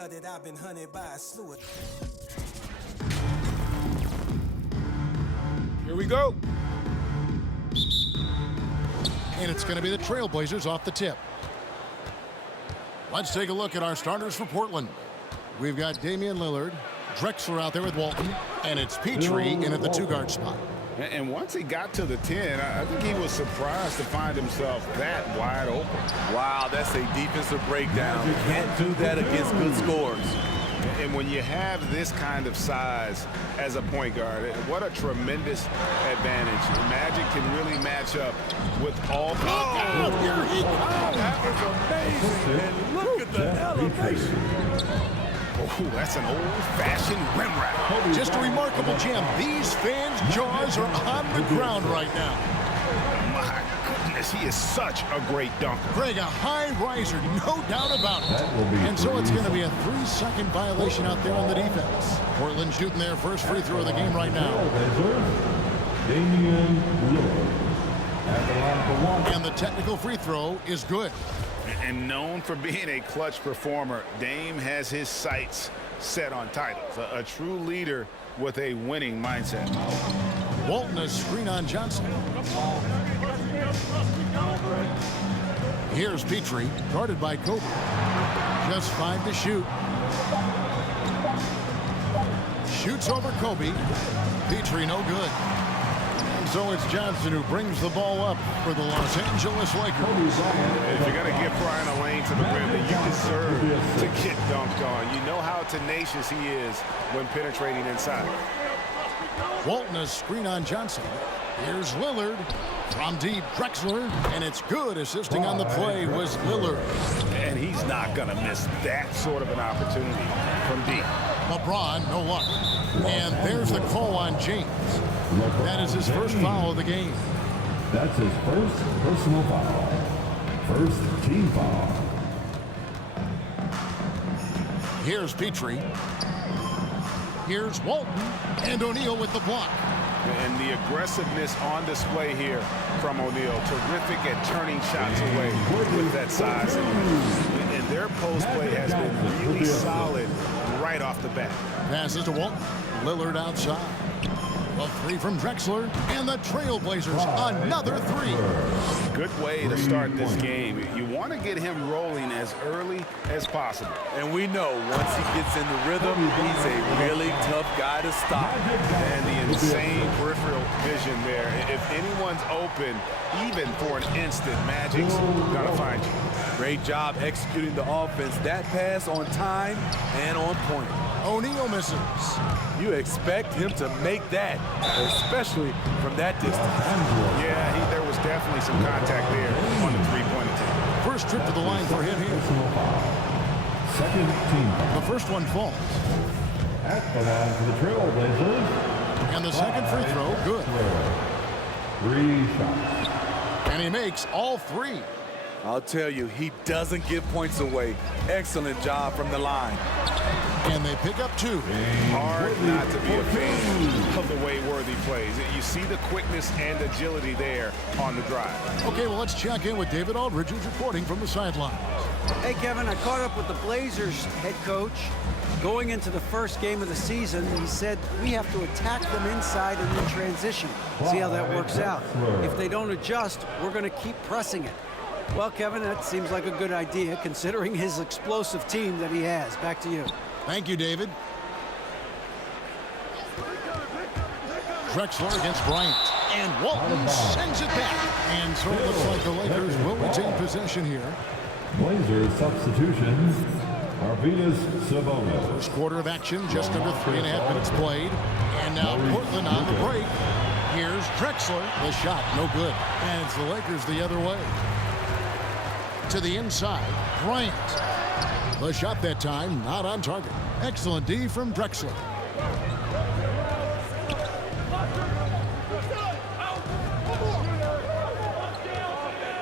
Cold-blooded, I've been hunted by a slew of... Here we go. And it's going to be the Trailblazers off the tip. Let's take a look at our starters for Portland. We've got Damian Lillard, Drexler out there with Walton, and it's Petrie in at the two-guard spot. And once he got to the 10, I think he was surprised to find himself that wide open. Wow, that's a defensive breakdown. You can't do that against good scores. And when you have this kind of size as a point guard, what a tremendous advantage. Magic can really match up with all... Oh, here he comes! That was amazing. And look at the elevation. Oh, that's an old-fashioned rim wrap. Just a remarkable jam. These fans' jaws are on the ground right now. My goodness, he is such a great dunker. Greg, a high riser, no doubt about it. And so it's going to be a 3-second violation out there on the defense. Portland shooting their first free throw of the game right now. Damian Lillard at the line for one. And the technical free throw is good. And known for being a clutch performer, Dame has his sights set on titles. A true leader with a winning mindset. Walton a screen on Johnson. Here's Petrie, guarded by Kobe. Just 5 to shoot. Shoots over Kobe. Petrie no good. So it's Johnson who brings the ball up for the Los Angeles Lakers. If you're going to give Brian a lane to the rim that you deserve to get dunked on, you know how tenacious he is when penetrating inside. Walton a screen on Johnson. Here's Lillard from deep. Drexler, and it's good. Assisting on the play was Lillard. And he's not going to miss that sort of an opportunity from deep. LeBron, no luck. And there's the call on James. That is his first foul of the game. That's his first personal foul. First team foul. Here's Petrie. Here's Walton. And O'Neal with the block. And the aggressiveness on display here from O'Neal. Terrific at turning shots away with that size. And their post play has been really solid right off the bat. Passes to Walton. Lillard outside. A three from Drexler, and the Trailblazers another three. Good way to start this game. You want to get him rolling as early as possible. And we know once he gets in the rhythm, he's a really tough guy to stop. And the insane peripheral vision there. If anyone's open, even for an instant, Magic's gonna find you. Great job executing the offense. That pass on time and on point. O'Neal misses. You expect him to make that, especially from that distance. Yeah, there was definitely some contact there on the three-point attempt. First trip to the line for him here. Second team foul. The first one falls. At the line for the Trailblazers. And the second free throw, good. 3 shots. And he makes all 3. I'll tell you, he doesn't give points away. Excellent job from the line. And they pick up 2. Hard not to be a fan of the way Worthy plays. You see the quickness and agility there on the drive. Okay, well, let's check in with David Aldridge, who's reporting from the sideline. Hey, Kevin, I caught up with the Blazers head coach. Going into the first game of the season, he said we have to attack them inside and in transition. See how that works out. If they don't adjust, we're going to keep pressing it. Well, Kevin, that seems like a good idea considering his explosive team that he has. Back to you. Thank you, David. Drexler against Bryant. And Walton sends it back. And so it looks like the Lakers will retain possession here. Blazers substitutions. Arvidas Sabonis. First quarter of action, just under 3.5 minutes played. And now Portland on the break. Here's Drexler. The shot, no good. And it's the Lakers the other way. To the inside, Bryant. The shot that time, not on target. Excellent D from Drexler.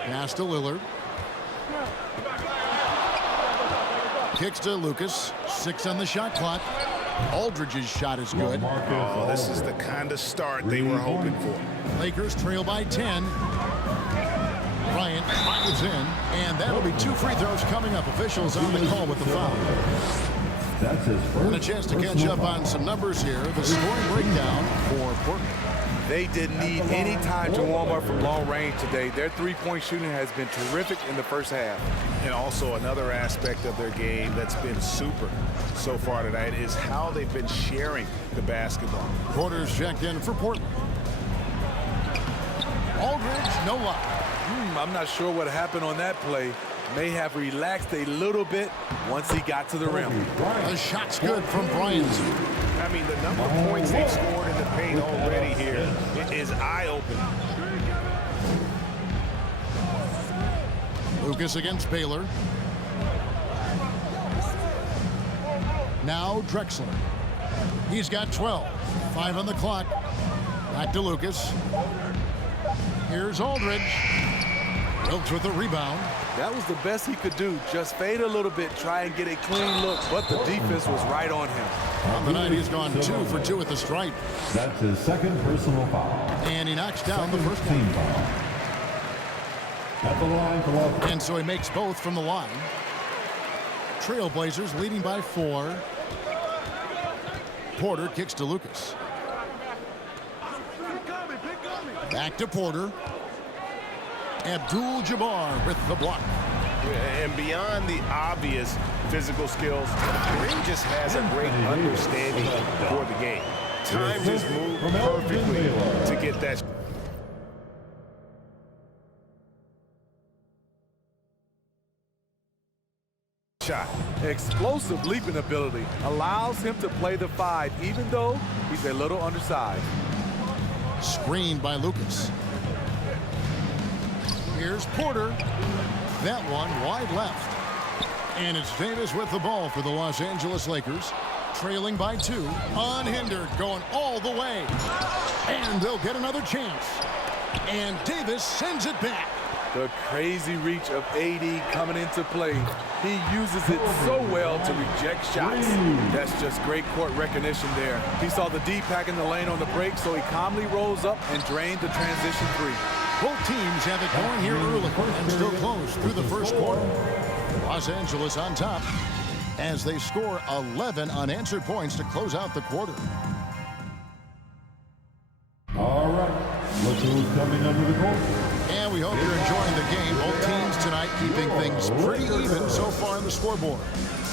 Pass to Lillard. Kicks to Lucas. 6 on the shot clock. Aldridge's shot is good. Oh, this is the kind of start they were hoping for. Lakers trail by 10. Bryant fires in, and that'll be 2 free throws coming up. Officials on the call with the foul. That's his first. And a chance to catch personal up on foul. some numbers here. The scoring breakdown for Portland. They didn't need any time to warm up from long range today. Their three-point shooting has been terrific in the first half. And also another aspect of their game that's been super so far tonight is how they've been sharing the basketball. Porter's checked in for Portland. Aldridge, no luck. I'm not sure what happened on that play. May have relaxed a little bit once he got to the rim. The shot's good from Bryant. I mean, the number of points they've scored in the paint already here is eye-opening. Lucas against Baylor. Now Drexler. He's got 12. 5 on the clock. Back to Lucas. Here's Aldridge. Wilkes with the rebound. That was the best he could do. Just fade a little bit, try and get a clean look, but the defense was right on him. On the night, he's gone 2 for 2 at the stripe. That's his second personal foul. And he knocks down the first Team one. foul. At the line for Los. And so he makes both from the line. Trailblazers leading by 4. Porter kicks to Lucas. Back to Porter. Abdul-Jabbar with the block. And beyond the obvious physical skills, Green just has a great understanding for the game. Time just moved perfectly to get that shot. Explosive leaping ability allows him to play the 5, even though he's a little undersized. Screened by Lucas. Here's Porter. That one wide left. And it's Davis with the ball for the Los Angeles Lakers. Trailing by 2. Unhindered, going all the way. And they'll get another chance. And Davis sends it back. The crazy reach of AD coming into play. He uses it so well to reject shots. That's just great court recognition there. He saw the D pack in the lane on the break, so he calmly rolls up and drained the transition 3. Both teams have it going here early and still close through the first quarter. Los Angeles on top as they score 11 unanswered points to close out the quarter. All right. Look who's coming under the court. And we hope you're enjoying the game. Both teams tonight keeping things pretty even so far on the scoreboard.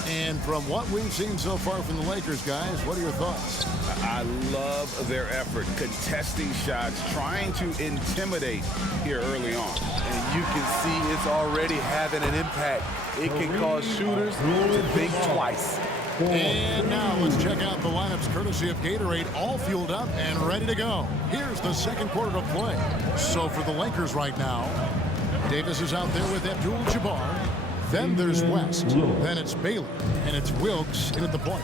And from what we've seen so far from the Lakers, guys, what are your thoughts? I love their effort, contesting shots, trying to intimidate here early on. And you can see it's already having an impact. It can cause shooters to think twice. And now let's check out the lineups courtesy of Gatorade, all fueled up and ready to go. Here's the second quarter of play. So for the Lakers right now, Davis is out there with Abdul-Jabbar. Then there's West. Then it's Baylor. And it's Wilkes in at the point.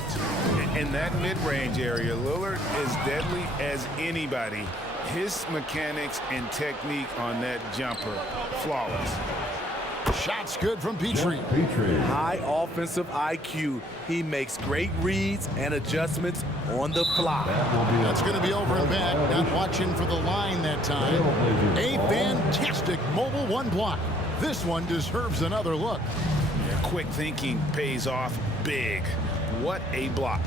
In that mid-range area, Lillard is deadly as anybody. His mechanics and technique on that jumper, flawless. Shots good from Petrie. High offensive IQ. He makes great reads and adjustments on the fly. That's going to be over and back. Not watching for the line that time. A fantastic mobile 1 block. This one deserves another look. Yeah, quick thinking pays off big. What a block.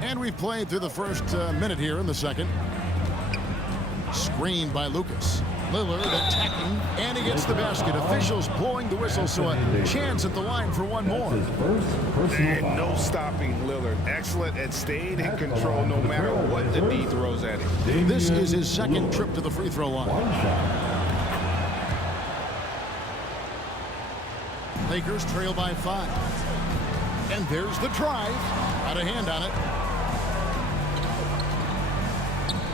And we've played through the first minute here in the second. Screened by Lucas. Lillard attacking, and he gets the basket. Officials blowing the whistle, so a chance at the line for one more. And no stopping Lillard. Excellent at staying in control no matter what the D throws at him. This is his second trip to the free throw line. Lakers trail by 5. And there's the drive. Got a hand on it.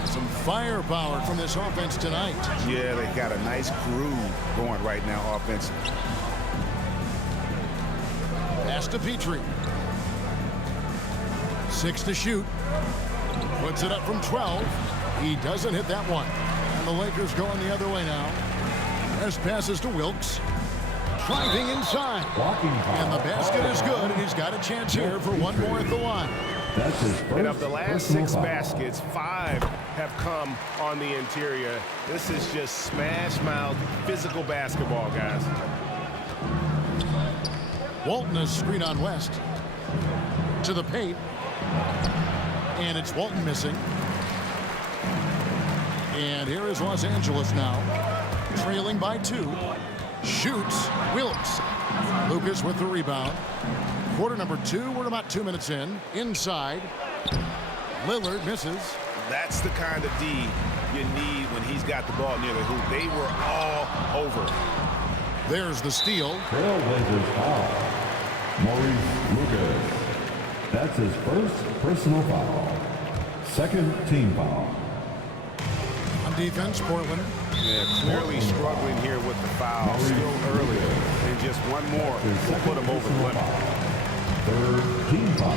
Some firepower from this offense tonight. Yeah, they got a nice groove going right now offensively. Pass to Petrie. 6 to shoot. Puts it up from 12. He doesn't hit that one. And the Lakers going the other way now. As passes to Wilkes. Driving inside. And the basket is good, and he's got a chance here for one more at the line. And of the last 6 baskets, 5 have come on the interior. This is just smash-mouth physical basketball, guys. Walton is screen on West. to the paint. And it's Walton missing. And here is Los Angeles now, trailing by 2. Shoots. Wilkes. Lucas with the rebound. Quarter number 2. We're about 2 minutes in. Inside. Lillard misses. That's the kind of D you need when he's got the ball near the hoop. They were all over. There's the steal. Trailblazers foul. Maurice Lucas. That's his first personal foul. Second team foul. On defense, Portland. Yeah, clearly struggling here with the foul. Still early. And just one more will put him over the limit. Third team foul.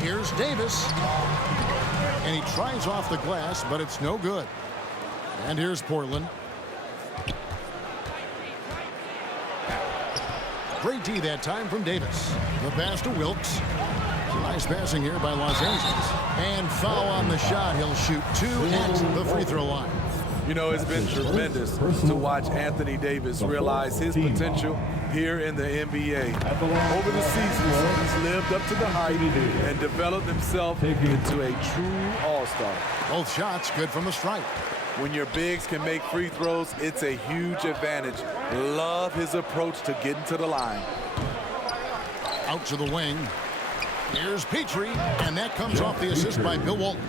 Here's Davis. And he tries off the glass, but it's no good. And here's Portland. Great D that time from Davis. The pass to Wilkes. Nice passing here by Los Angeles. And foul on the shot. He'll shoot 2 at the free throw line. You know, it's been tremendous to watch Anthony Davis realize his potential here in the NBA. Over the seasons, he's lived up to the hype and developed himself into a true all-star. Both shots good from the stripe. When your bigs can make free throws, it's a huge advantage. Love his approach to getting to the line. Out to the wing. Here's Petrie, and that comes off the assist by Bill Walton.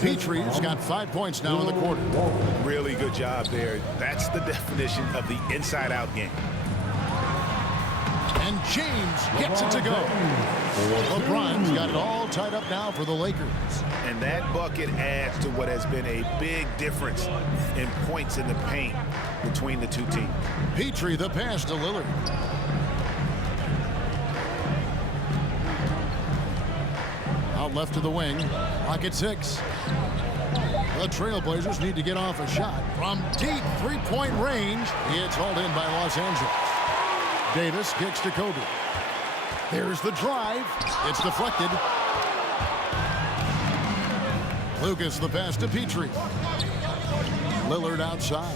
Petrie's got 5 points now in the quarter. Really good job there. That's the definition of the inside-out game. And James gets it to go. LeBron's got it all tied up now for the Lakers. And that bucket adds to what has been a big difference in points in the paint between the two teams. Petrie, the pass to Lillard. Out left to the wing. Clock at 6. The Trailblazers need to get off a shot from deep three-point range. It's hauled in by Los Angeles. Davis kicks to Kobe. There's the drive. It's deflected. Lucas the pass to Petrie. Lillard outside.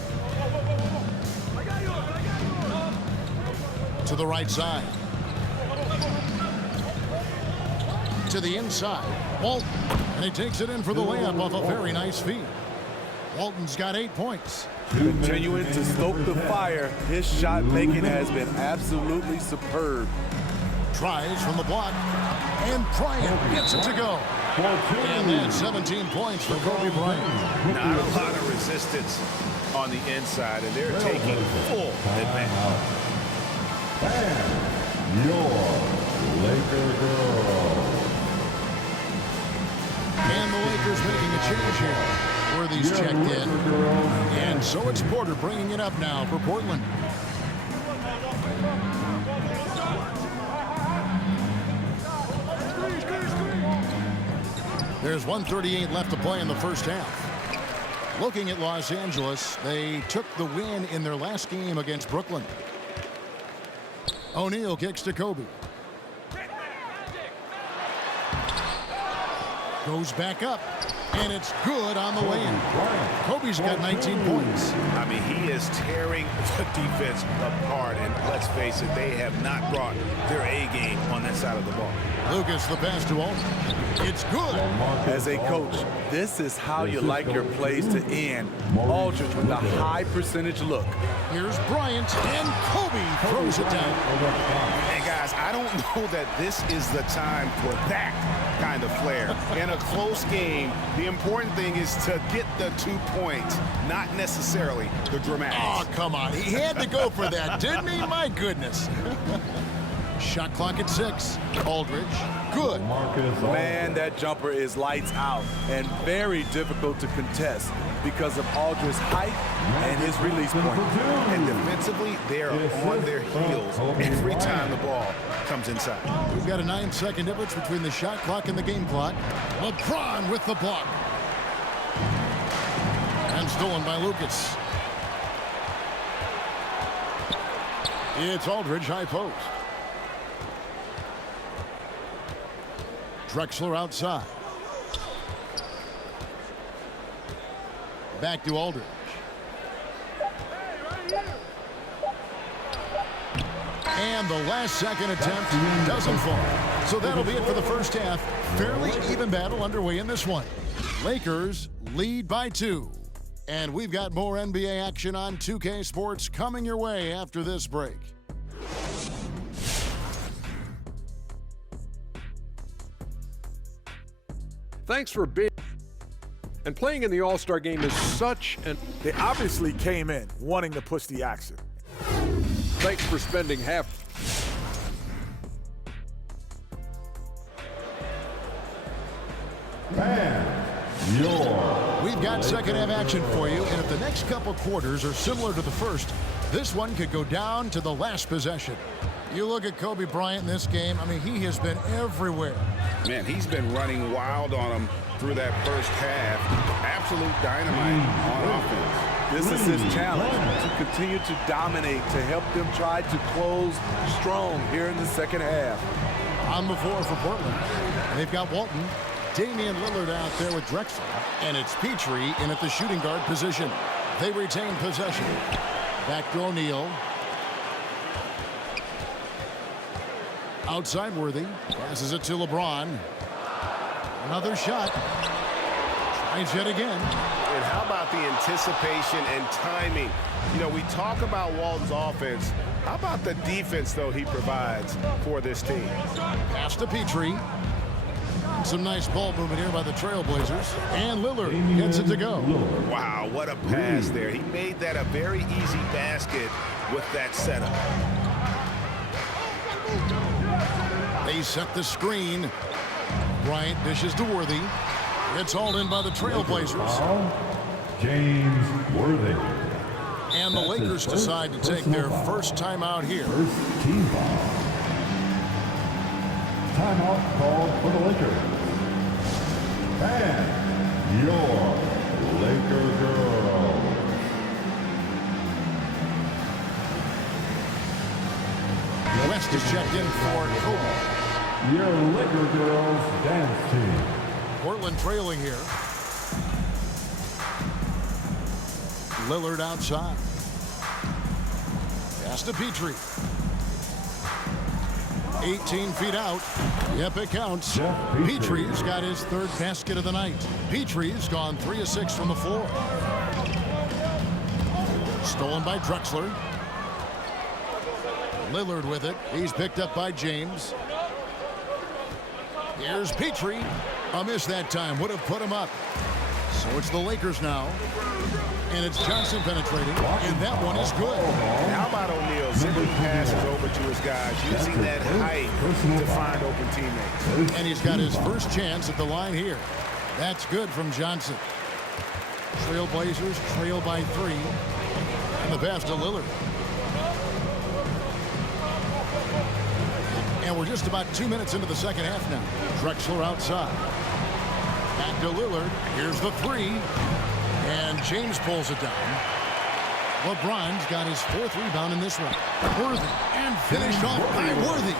To the right side. To the inside. Walton. And he takes it in for the layup off a very nice feed. Walton's got 8 points. Continuing to stoke the fire, his shot making has been absolutely superb. Tries from the block. And Bryant gets it to go. And that's 17 points for Kobe Bryant. Not a lot of resistance on the inside, and they're taking full advantage. And your Laker girl. And the Lakers making a change here. Worthy's checked in. And so it's Porter bringing it up now for Portland. There's 1:38 left to play in the first half. Looking at Los Angeles, they took the win in their last game against Brooklyn. O'Neal kicks to Kobe. Goes back up, and it's good on the way in. Kobe's got 19 points. I mean, he is tearing the defense apart, and let's face it, they have not brought their A game on that side of the ball. Lucas the pass to Aldridge. It's good. As a coach, this is how you like your plays to end. Aldridge with a high percentage look. Here's Bryant, and Kobe throws it down. And guys, I don't know that this is the time for that kind of flair. In a close game, the important thing is to get the 2 points, not necessarily the dramatics. Oh, come on. He had to go for that, didn't he? My goodness. Shot clock at 6. Aldridge, good. Man, that jumper is lights out and very difficult to contest because of Aldridge's height and his release point. And defensively, they are on their heels every time the ball comes inside. We've got a 9-second difference between the shot clock and the game clock. LeBron with the block. And stolen by Lucas. It's Aldridge, high post. Drexler outside. Back to Aldridge. And the last-second attempt doesn't fall. So that'll be it for the first half. Fairly even battle underway in this one. Lakers lead by 2. And we've got more NBA action on 2K Sports coming your way after this break. Thanks for being. And playing in the All-Star game is such an. They obviously came in wanting to push the action. Thanks for spending half. We've got second half action for you, and if the next couple quarters are similar to the first, this one could go down to the last possession. You look at Kobe Bryant in this game, I mean, he has been everywhere. Man, he's been running wild on him through that first half. Absolute dynamite on offense. This is his challenge, to continue to dominate, to help them try to close strong here in the second half. On the floor for Portland. They've got Walton, Damian Lillard out there with Drexler, and it's Petrie in at the shooting guard position. They retain possession. Back to O'Neal. Outside Worthy. Passes it to LeBron. Another shot. Tries yet again. And how about the anticipation and timing? You know, we talk about Walton's offense. How about the defense, though, he provides for this team? Pass to Petrie. Some nice ball movement here by the Trailblazers. And Lillard gets it to go. Wow, what a pass there. He made that a very easy basket with that setup. They set the screen. Bryant dishes to Worthy. It's hauled in by the Trailblazers. James Worthy. And the Lakers decide to take their first timeout here. First team foul. Timeout called for the Lakers. And your Laker girls. West is checked in for Kobe. Your Laker girls dance team. Portland trailing here. Lillard outside. Pass to Petrie. 18 feet out. Yep, it counts. Petrie's got his third basket of the night. Petrie's gone 3 of 6 from the floor. Stolen by Drexler. Lillard with it. He's picked up by James. Here's Petrie. A miss that time. Would have put him up. So it's the Lakers now. And it's Johnson penetrating. And that one is good. How about O'Neal simply passes over to his guys, using that height to find open teammates. And he's got his first chance at the line here. That's good from Johnson. Trailblazers trail by 3. And the pass to Lillard. And we're just about 2 minutes into the second half now. Drexler outside. Back to Lillard. Here's the 3. And James pulls it down. LeBron's got his 4th rebound in this one. Worthy. And finished off by Worthy.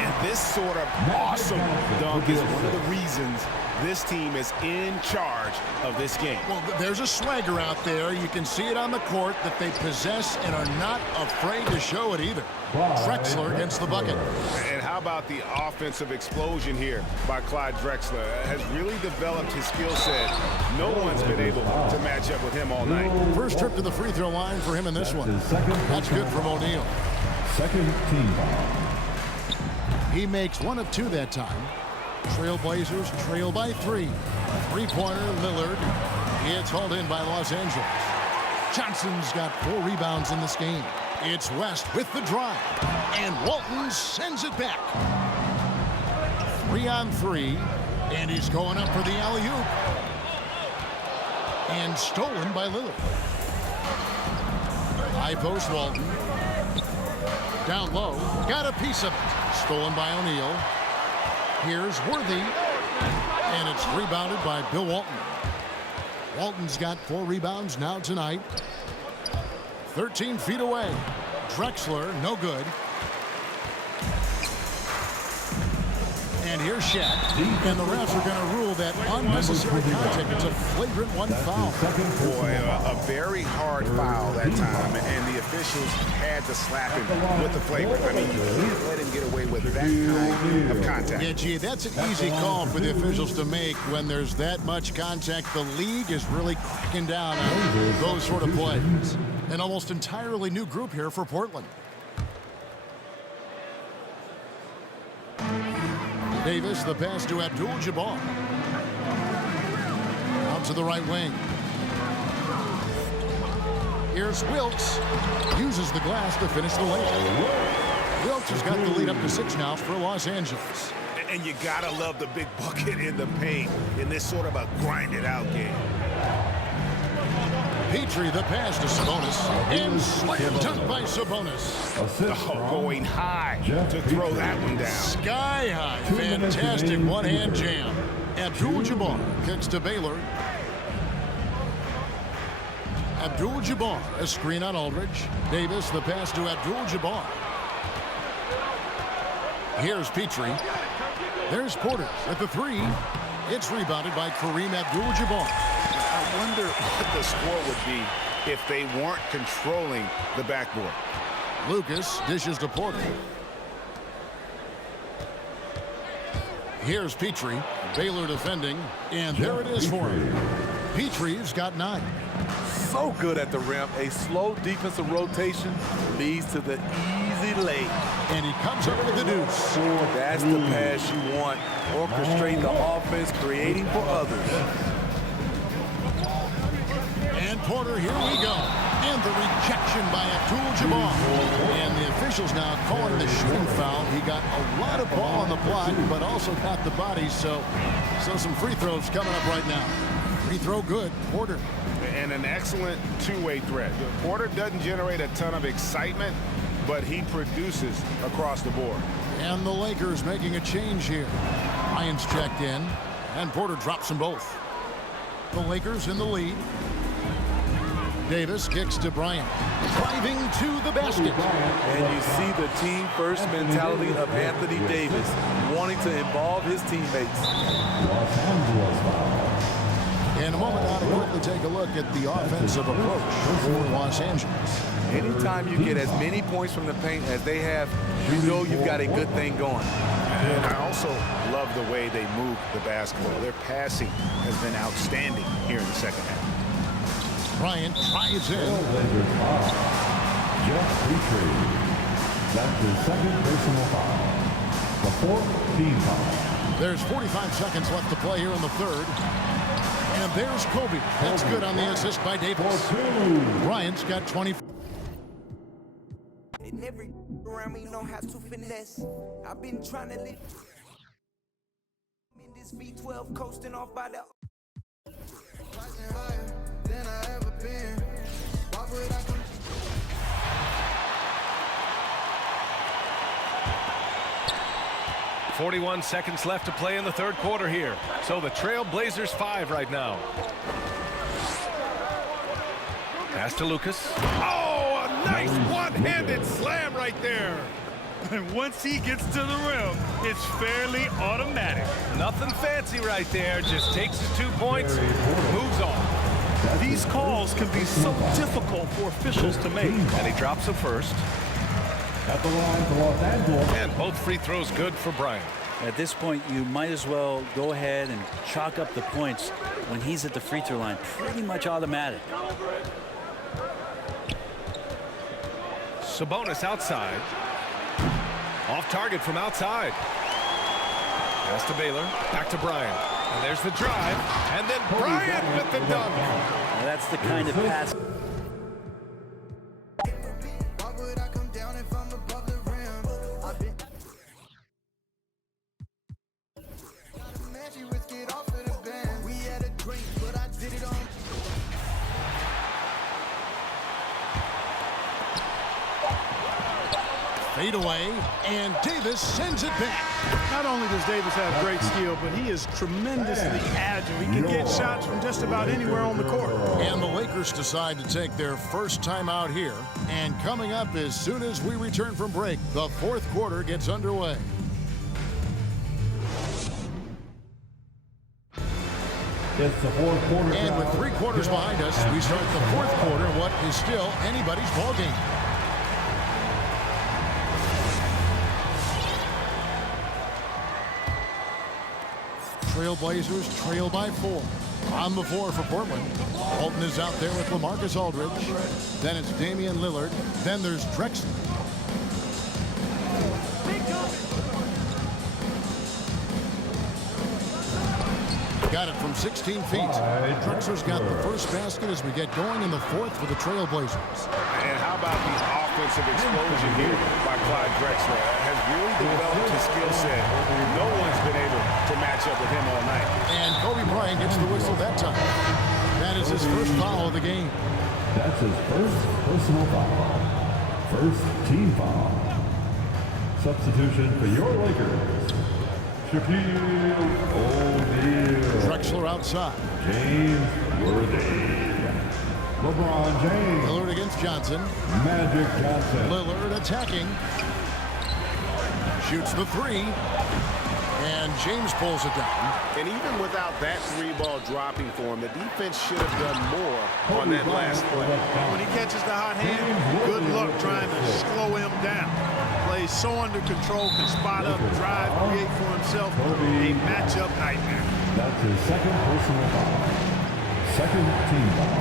And this sort of awesome dunk is one of the reasons this team is in charge of this game. Well, there's a swagger out there. You can see it on the court that they possess and are not afraid to show it either. Drexler against the bucket. And how about the offensive explosion here by Clyde Drexler? Has really developed his skill set. No one's been able to match up with him all night. First trip to the free throw line for him in this one. That's good from O'Neal. Second team foul. He makes 1 of 2 that time. Trailblazers trail by 3. Three-pointer, Lillard. It's hauled in by Los Angeles. Johnson's got 4 rebounds in this game. It's West with the drive. And Walton sends it back. 3 on 3. And he's going up for the alley-oop. And stolen by Lillard. High post Walton. Down low. Got a piece of it. Stolen by O'Neal. Here's Worthy. And it's rebounded by Bill Walton. Walton's got 4 rebounds now tonight. 13 feet away. Drexler, no good. And here's Shaq. And the refs are going to rule that unnecessary contact. It's a flagrant one foul. Boy, a very hard foul that time, and the officials had to slap him with the flagrant. I mean, you can't let him get away with that kind of contact. Yeah, gee, that's an easy call for the officials to make when there's that much contact. The league is really cracking down on those sort of plays. An almost entirely new group here for Portland. Davis, the pass to Abdul-Jabbar. Out to the right wing. Here's Wilkes. Uses the glass to finish the layup. Wilkes has got the lead up to 6 now for Los Angeles. And you gotta love the big bucket in the paint in this sort of a grinded-out game. Petrie, the pass to Sabonis. And slam dunk by Sabonis. Oh, going high to throw that one down. Sky high. Fantastic one-hand jam. Abdul-Jabbar kicks to Baylor. Abdul-Jabbar, a screen on Aldridge. Davis, the pass to Abdul-Jabbar. Here's Petrie. There's Porter at the 3. It's rebounded by Kareem Abdul-Jabbar. I wonder what the score would be if they weren't controlling the backboard. Lucas dishes to Porter. Here's Petrie. Baylor defending, and there it is for him. Petrie's got 9. So good at the rim. A slow defensive rotation leads to the easy lay. And he comes up with the deuce. That's the pass you want. Orchestrate the offense, creating for others. And Porter, here we go. And the rejection by Abdul-Jabbar. And the officials now calling the shooting foul. He got a lot of ball on the block, but also got the body. So some free throws coming up right now. Free throw good. Porter. And an excellent two-way threat. Porter doesn't generate a ton of excitement, but he produces across the board. And the Lakers making a change here. Ryan's checked in, and Porter drops them both. The Lakers in the lead. Davis kicks to Bryant. Driving to the basket. And you see the team-first mentality of Anthony Davis, wanting to involve his teammates. In a moment now to quickly take a look at the offensive approach for Los Angeles. Anytime you get as many points from the paint as they have, you know you've got a good thing going. And I also love the way they move the basketball. Their passing has been outstanding here in the second half. Bryant tries in. Jeff Petrie. That's his second personal foul. The 4th team foul. There's 45 seconds left to play here in the third. And there's Kobe. That's good on the assist by Davis. Bryant's got 20. And every around me know how to finesse. I've been trying to live in this V12 coasting off by the higher than I ever been. Why would I 41 seconds left to play in the third quarter here. So the Trail Blazers 5 right now. Pass to Lucas. Oh, a nice one-handed slam right there. And once he gets to the rim, it's fairly automatic. Nothing fancy right there. Just takes his 2 points, moves on. These calls can be so difficult for officials to make. And he drops it first. At the line for Los Angeles. And both free throws good for Bryant. At this point, you might as well go ahead and chalk up the points when he's at the free throw line. Pretty much automatic. Sabonis outside. Off target from outside. Pass to Baylor. Back to Bryant. And there's the drive. And then Bryant with the dunk. Now that's the kind of pass. Fade away, and Davis sends it back. Not only does Davis have great skill, but he is tremendously agile. He can get shots from just about anywhere on the court. And the Lakers decide to take their first time out here. And coming up as soon as we return from break, the fourth quarter gets underway. It's the fourth quarter. And with 3 quarters behind us, we start the fourth quarter in what is still anybody's ball game. Trailblazers trail by 4. On the floor for Portland. Walton is out there with LaMarcus Aldridge. Then it's Damian Lillard. Then there's Drexler. Got it from 16 feet. Drexler's got the first basket as we get going in the fourth for the Trailblazers. And how about the offensive explosion here by Clyde Drexler? Has really developed his skill set. No one's been able to match up with him all night. And Kobe Bryant gets the whistle that time. That is his first foul of the game. That's his first personal foul. First team foul. Substitution for your Lakers. Shaquille O'Neal. Drexler outside. James Worthy. LeBron James. Lillard against Johnson. Magic Johnson. Lillard attacking. Shoots the 3. And James pulls it down. And even without that 3-ball dropping for him, the defense should have done more on that last play. When he catches the hot hand, good luck trying to slow him down. Plays so under control, can spot up, drive, create for himself. A matchup nightmare. That's his second personal foul. Second team foul.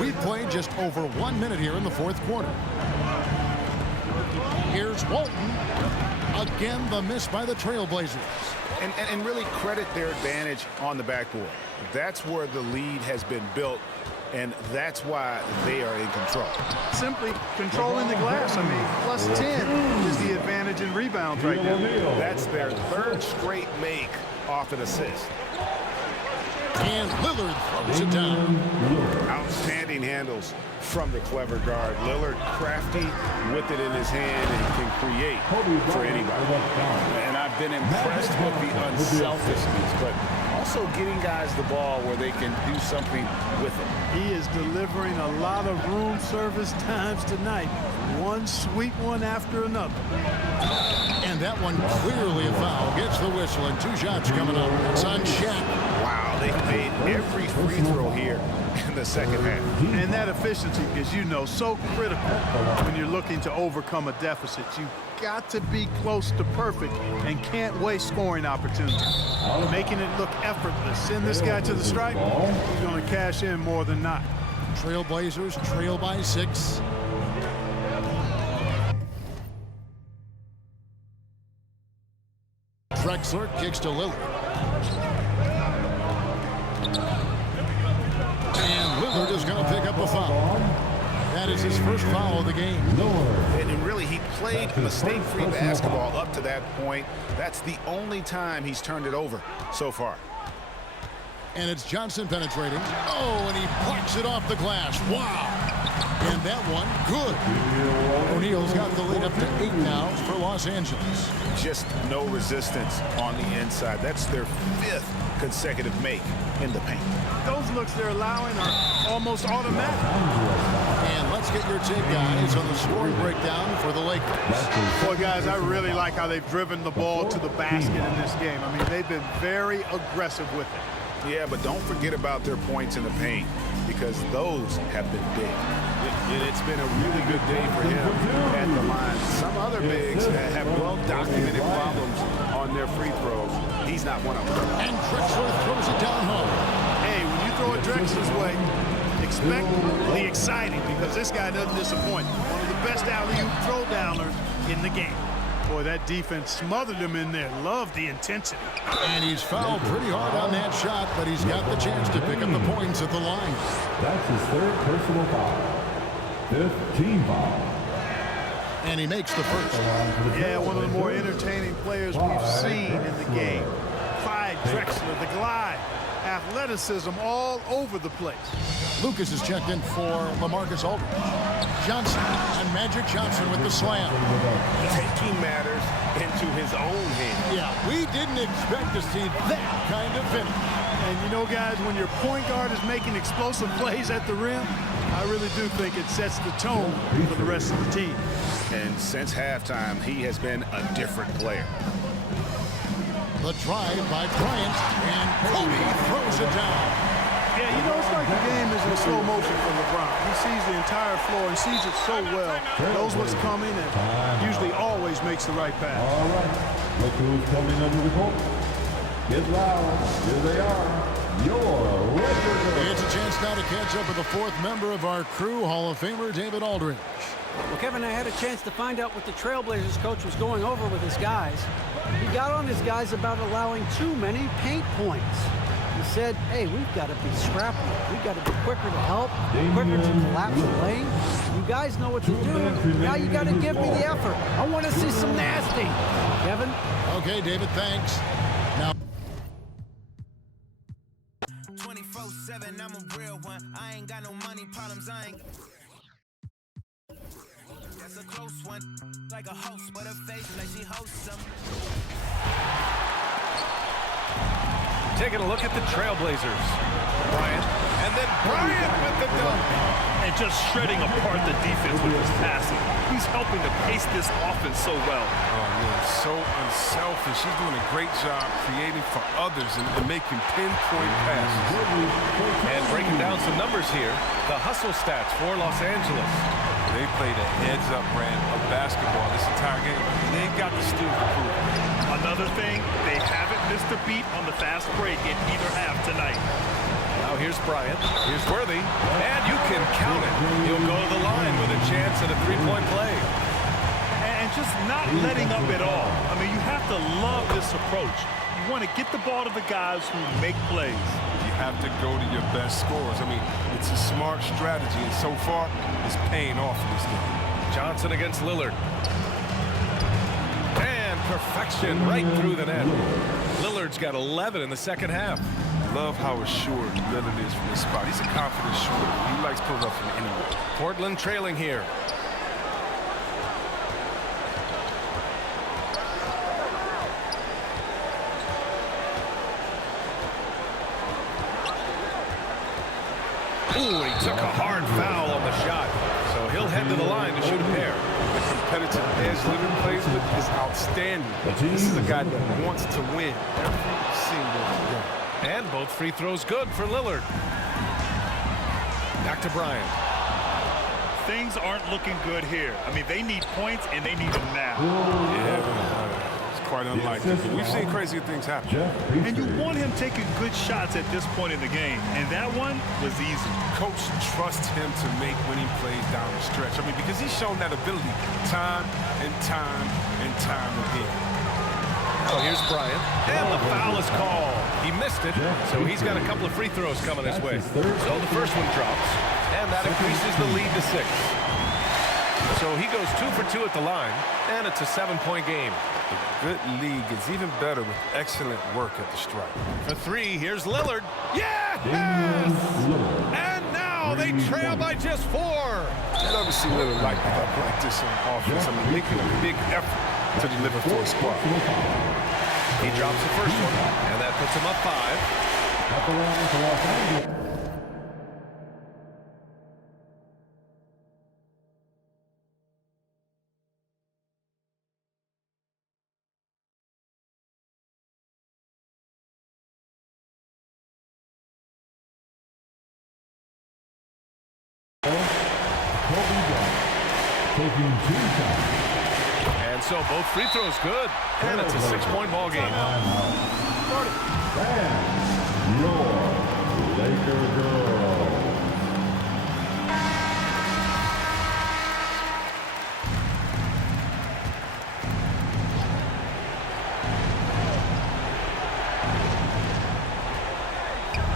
We've played just over 1 minute here in the fourth quarter. Here's Walton. Again, the miss by the Trailblazers. And really credit their advantage on the backboard. That's where the lead has been built, and that's why they are in control. Simply controlling the glass. I mean, plus 10 is the advantage in rebounds right now. That's their 3rd straight make off an assist. And Lillard throws it down. Outstanding handles from the clever guard. Lillard crafty with it in his hand and can create for anybody. And I've been impressed with the unselfishness, but also getting guys the ball where they can do something with it. He is delivering a lot of room service times tonight. One sweet one after another. And that one clearly a foul. Gets the whistle and 2 shots coming up. It's on Shaq. Wow, they've made every free throw here in the second half. And that efficiency is, so critical when you're looking to overcome a deficit. You've got to be close to perfect and can't waste scoring opportunities. Making it look effortless. Send this guy to the stripe, he's going to cash in more than not. Trailblazers trail by 6. Drexler kicks to Lillard. And Lillard is going to pick up a foul. That is his first foul of the game. And really, he played mistake-free basketball up to that point. That's the only time he's turned it over so far. And it's Johnson penetrating. Oh, and he plucks it off the glass. Wow. And that one, good. O'Neal's got the lead up to 8 now for Los Angeles. Just no resistance on the inside. That's their 5th consecutive make in the paint. Those looks they're allowing are almost automatic. And let's get your take, guys, on the scoring breakdown for the Lakers. Boy, guys, I really like how they've driven the ball to the basket in this game. I mean, they've been very aggressive with it. Yeah, but don't forget about their points in the paint, because those have been big. It's been a really good day for him at the line. Some other bigs have well-documented problems on their free throws. He's not one of them. And Drexler throws it down home. Hey, when you throw it Drexler's way, expect the exciting, because this guy doesn't disappoint. One of the best alley-oop throw-downers in the game. Boy, that defense smothered him in there. Love the intensity. And he's fouled pretty hard on that shot, but he's got the chance to pick up the points at the line. That's his 3rd personal foul. 5th team foul. And he makes the first. Yeah, one of the more entertaining players we've seen in the game. Clyde Drexler, the glide. Athleticism all over the place. Lucas is checked in for LaMarcus Aldridge. Johnson and Magic Johnson with the slam. Taking matters into his own hands. Yeah, we didn't expect to see that kind of finish. And guys, when your point guard is making explosive plays at the rim, I really do think it sets the tone for the rest of the team. And since halftime, he has been a different player. The drive by Bryant, and Kobe throws it down. Yeah, you know, it's like the game is in slow motion for LeBron. He sees the entire floor and sees it so well, knows what's coming, and usually always makes the right pass. All right, look who's coming under the court. Get loud. Here they are. Your Lakers. It's a chance now to catch up with the fourth member of our crew, Hall of Famer David Aldridge. Well, Kevin, I had a chance to find out what the Trailblazers coach was going over with his guys. He got on his guys about allowing too many paint points. He said, hey, we've got to be scrappy. We've got to be quicker to help, quicker to collapse the lane. You guys know what to do. Now you got to give me the effort. I want to see some nasty. Kevin? Okay, David, thanks. Now, 24/7, I'm a real one. I ain't got no money problems. I ain't. That's a close one. Like a host, but her face like she hosts some. Taking a look at the Trailblazers. Bryant, and then Bryant with the dunk. And just shredding apart the defense with his passing. He's helping to pace this offense so well. Oh, man, so unselfish. He's doing a great job creating for others and making pinpoint passes. And breaking down some numbers here, the hustle stats for Los Angeles. They played a heads-up brand of basketball this entire game. They ain't got the steals to prove it. Another thing, they haven't missed a beat on the fast break in either half tonight. Now here's Bryant, here's Worthy, and you can count it. He'll go to the line with a chance at a three-point play. And just not letting up at all. I mean, you have to love this approach. You want to get the ball to the guys who make plays. You have to go to your best scorers. I mean, it's a smart strategy, and so far, it's paying off in this game. Johnson against Lillard. And perfection right through the net. Lillard's got 11 in the second half. Love how assured Lillard is from this spot. He's a confident shooter. He likes pulling up from anywhere. Portland trailing here. Ooh, he took a hard foul on the shot. So he'll head to the line to shoot a pair. The competitive edge Lillard plays with is outstanding. This is a guy that wants to win every single game. And both free throws good for Lillard. Back to Bryant. Things aren't looking good here. I mean, they need points, and they need them now. Yeah, it's quite unlikely. But we've seen crazier things happen. And you want him taking good shots at this point in the game. And that one was easy. Coach trusts him to make winning plays down the stretch. I mean, because he's shown that ability time and time and time again. So here's Bryant, and the foul is called. He missed it, so he's got a couple of free throws coming his way. So the first one drops, and that increases the lead to 6. So he goes 2 for 2 at the line, and it's a 7-point game. A good league is even better with excellent work at the stripe. For 3, here's Lillard. Yes! And now they trail by just 4. I love to see Lillard like this on offense. I mean, making a big effort to deliver for his squad. He drops the first one, and that puts him up 5. Taking 2 shots. And so both free throws good, and it's a 6-point ball game. And your Laker girl.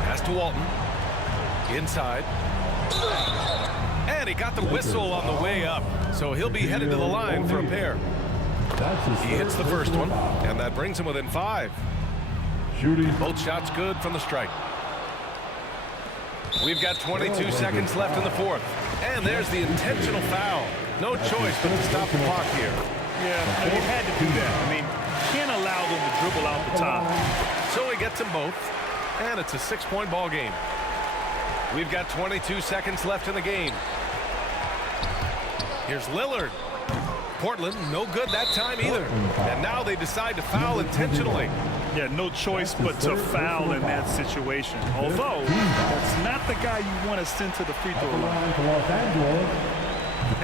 Pass to Walton. Inside. And he got the whistle on the way up, so he'll be headed to the line for a pair. He hits the first one, and that brings him within 5. Shooting. Both shots good from the strike. We've got 22 seconds left in the fourth, and there's the intentional foul. No choice but to stop the clock here. Yeah, you had to do that. I mean, can't allow them to dribble out the top. So he gets them both, and it's a 6-point ball game. We've got 22 seconds left in the game. Here's Lillard. Portland, no good that time either. And now they decide to foul intentionally. Yeah, no choice but to foul in that situation. Although, that's not the guy you want to send to the free throw line.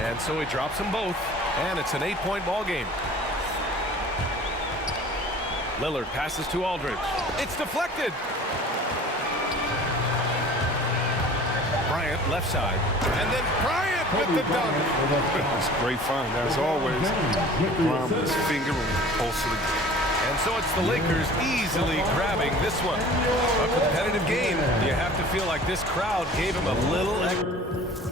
And so he drops them both, and it's an 8-point ball game. Lillard passes to Aldridge. It's deflected. Bryant left side. And then Bryant with the dunk. That's a great find, as always. Bryant with his finger on the pulse of the game. And so it's the Lakers easily grabbing this one. A competitive game. You have to feel like this crowd gave him a little extra.